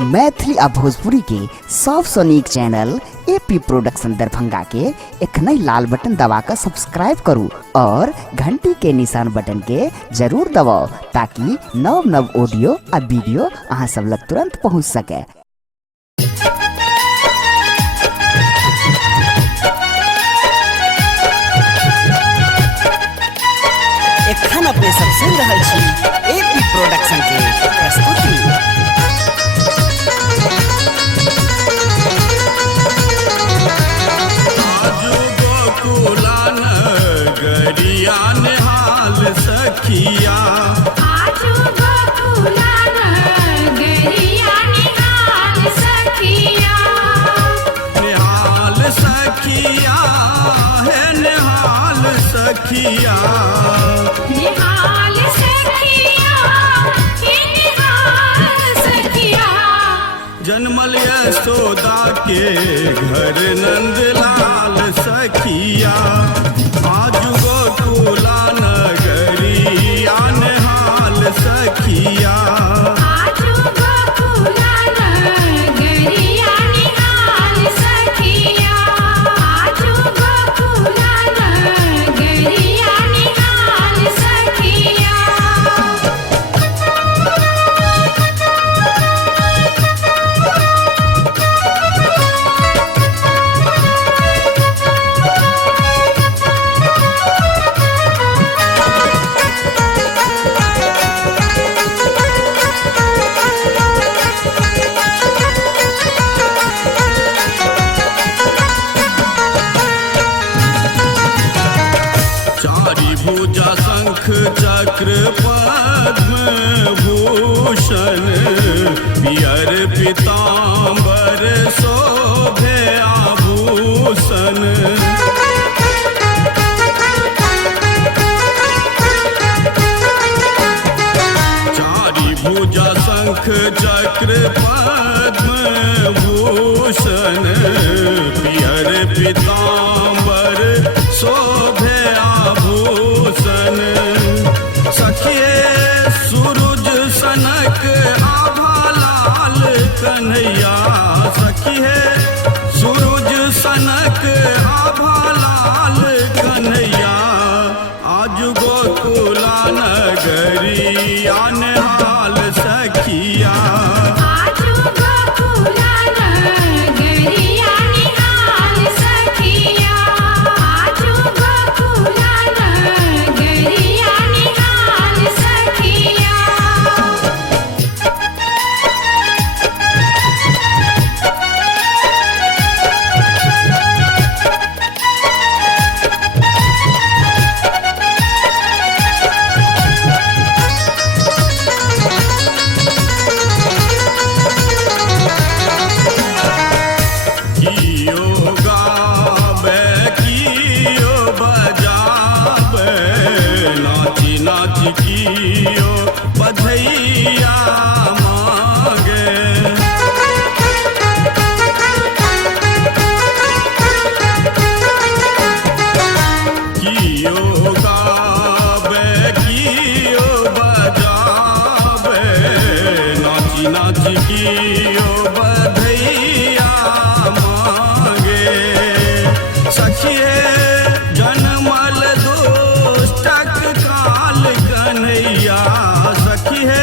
मैथिली आ भोजपुरी के सबसे नीक चैनल एपी प्रोडक्शन दरभंगा के एखनई लाल बटन दबाकर सब्सक्राइब करू और घंटी के निशान बटन के जरूर दबाओ ताकि नव नव ऑडियो आ वीडियो अहाँ सब लग तुरंत पहुंच सके। एखन अपने सब सुन रहल छी एपी प्रोडक्शन के प्रस्तुति। गरिया निहाल सखिया आजू गोकुलान गरिया निहाल सखिया निहाल सखिया है निहाल सखिया निहाल सखिया हे निहाल सखिया जन्मल यशोदा के घर नंदलाल सखिया आजू गोकुला नगरिया निहाल सखिया आजू गोकुलान गरिया निहाल सखिया आजू गोकुलान गरिया निहाल सखिया। भुजा शंख चक्र पद्म भूषण पियर पीतांबर शोभे आभूषण चारि भुजा शंख चक्र पद्म भूषण पियर पीतांबर शोभे आभूषण सखिए सूरज सनक आभा लाल कन्हैया सखिए सूरज सनक आभा लाल कन्हैया आज गोकुला नगरिया निहाल सखिया आजू गोकुलान गरिया निहाल सखिया आजू गोकुलान गरिया निहाल सखिया। कियो गावे कियो बजावे नाची नाची कियो बधैया मांगे कियो गावे कियो बजावे नाची नाची कियो बधैया मांगे सखिए जनमल दुष्टक काल कन्हैया सखिए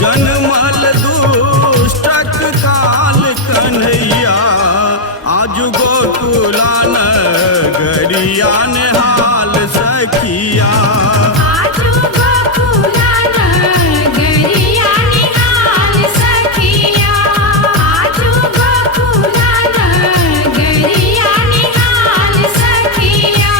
जनमल दुष्टक काल कन्हैया आज गोकुला नगरिया निहाल सखिया आजू गोकुलान गरिया निहाल सखिया आजू गोकुलान गरिया निहाल सखिया।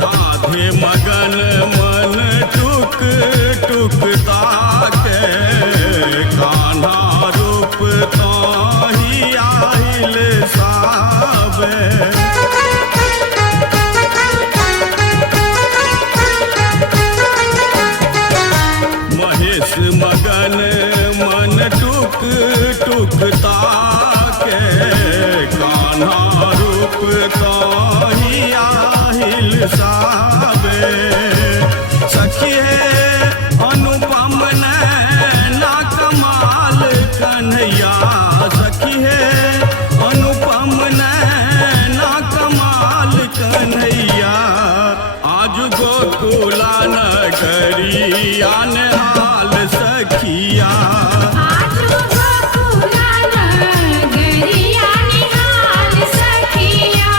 राधे मगन मन टुक टुक ताके कान्हा रूप ताही आहिल सा रूप ताही आहिल साबे सखी है अनुपम नैना कमाल कन्हैया सखी है अनुपम नैना कमाल कन्हैया आज गोकुला नगरिया निहाल सखिया आजू गोकुला नगरिया निहाल सखिया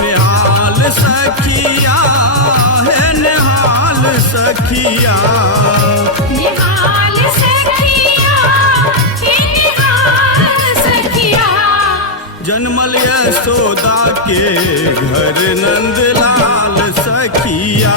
निहाल सखिया है निहाल सखिया निहाल सखिया हे निहाल सखिया जन्मल यशोदा के घर नंदलाल सखिया